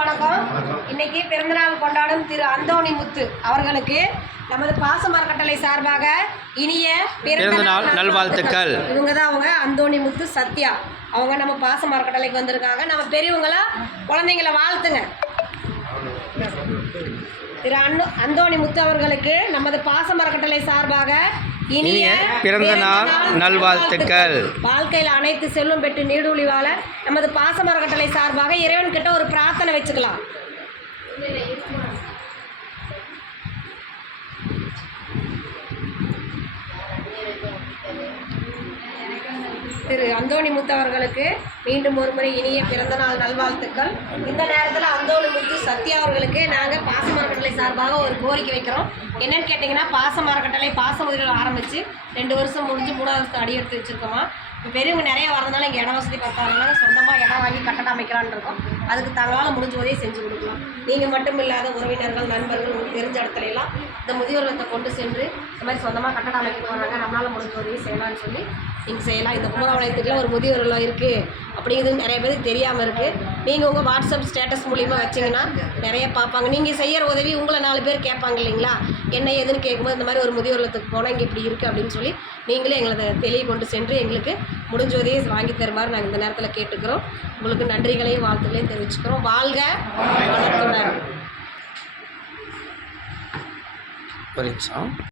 வணக்கம். இன்னைக்கு பிறந்தநாள் கொண்டாடும் திரு அந்தோணி முத்து அவர்களுக்கு நமது பாசம் அறக்கட்டளை சார்பாக இனிய பிறந்தநாள் நல்வாழ்த்துக்கள். இவங்க தான் அவங்க அந்தோணி முத்து சத்யா. அவங்க நம்ம பாசம் அறக்கட்டளைக்கு வந்திருக்காங்க. நம்ம பெரியவங்களா குழந்தைங்களை வாழ்த்துங்க. திரு அந்தோணி முத்து அவர்களுக்கு நமது பாசம் அறக்கட்டளை சார்பாக இனிய பிறந்தநாள் நல்வாழ்த்துக்கள். வாழ்க்கையில் அனைத்து செல்வம் பெற்று நீடூழி வாழ நமது பாசம் அறக்கட்டளை சார்பாக இறைவன் கிட்ட ஒரு பிரார்த்தனை வச்சுக்கலாம். திரு அந்தோணி முத்து அவர்களுக்கு மீண்டும் ஒரு முறை இனிய பிறந்தநாள் நல்வாழ்த்துக்கள். இந்த நேரத்தில் அந்தோணி முத்து சத்யா அவர்களுக்கு நாங்கள் பாசம் அறக்கட்டளை சார்பாக ஒரு கோரிக்கை வைக்கிறோம். என்னன்னு கேட்டிங்கன்னா, பாசம் அறக்கட்டளை பாசம் உதவிகள் ஆரம்பித்து 2 வருஷம் முடிஞ்சு 3வது வருஷம் அடி எடுத்து வச்சுருக்கோமா. இப்போ பெரியவங்க நிறைய வரதுனால இங்கே இட வசதி பார்த்தாங்கன்னா சொந்தமாக இடம் வாங்கி கட்டடம் அமைக்கலான்னு இருக்கோம். அதுக்கு தங்களால் முடிஞ்ச உதவியை செஞ்சு கொடுக்கலாம். நீங்கள் மட்டும் இல்லாத உறவினர்கள், நண்பர்கள், உங்களுக்கு தெரிஞ்ச இடத்துல எல்லாம் இந்த முதியோர் இல்லத்தை கொண்டு சென்று இந்த மாதிரி சொந்தமாக கட்டடம் அமைக்க போகிறாங்க, நம்மளால் முடிஞ்ச உதவி செய்யலாம்னு சொல்லி நீங்கள் செய்யலாம். இந்த குமரபாளையத்துக்குள்ள ஒரு முதியோர் இல்லம் இருக்குது அப்படிங்கிறது நிறைய பேருக்கு தெரியாமல் இருக்குது. நீங்கள் உங்கள் வாட்ஸ்அப் ஸ்டேட்டஸ் மூலிமா வச்சிங்கன்னா நிறைய பார்ப்பாங்க. நீங்கள் செய்கிற உதவி உங்களை 4 பேர் கேட்பாங்க இல்லைங்களா, என்ன ஏதுன்னு கேட்கும்போது இந்த மாதிரி ஒரு முதியோர் இல்லத்துக்கு போனால் இங்கே இப்படி இருக்குது அப்படின்னு சொல்லி நீங்களே எங்களை வெளியே கொண்டு சென்று எங்களுக்கு முடிஞ்ச உதவியை வாங்கி தருமாறு நாங்கள் இந்த நேரத்தில் கேட்டுக்கிறோம். உங்களுக்கு நன்றிகளையும் வாழ்த்துக்களையும் தெரிவிச்சுக்கிறோம். வாழ்க வளத்துடன்.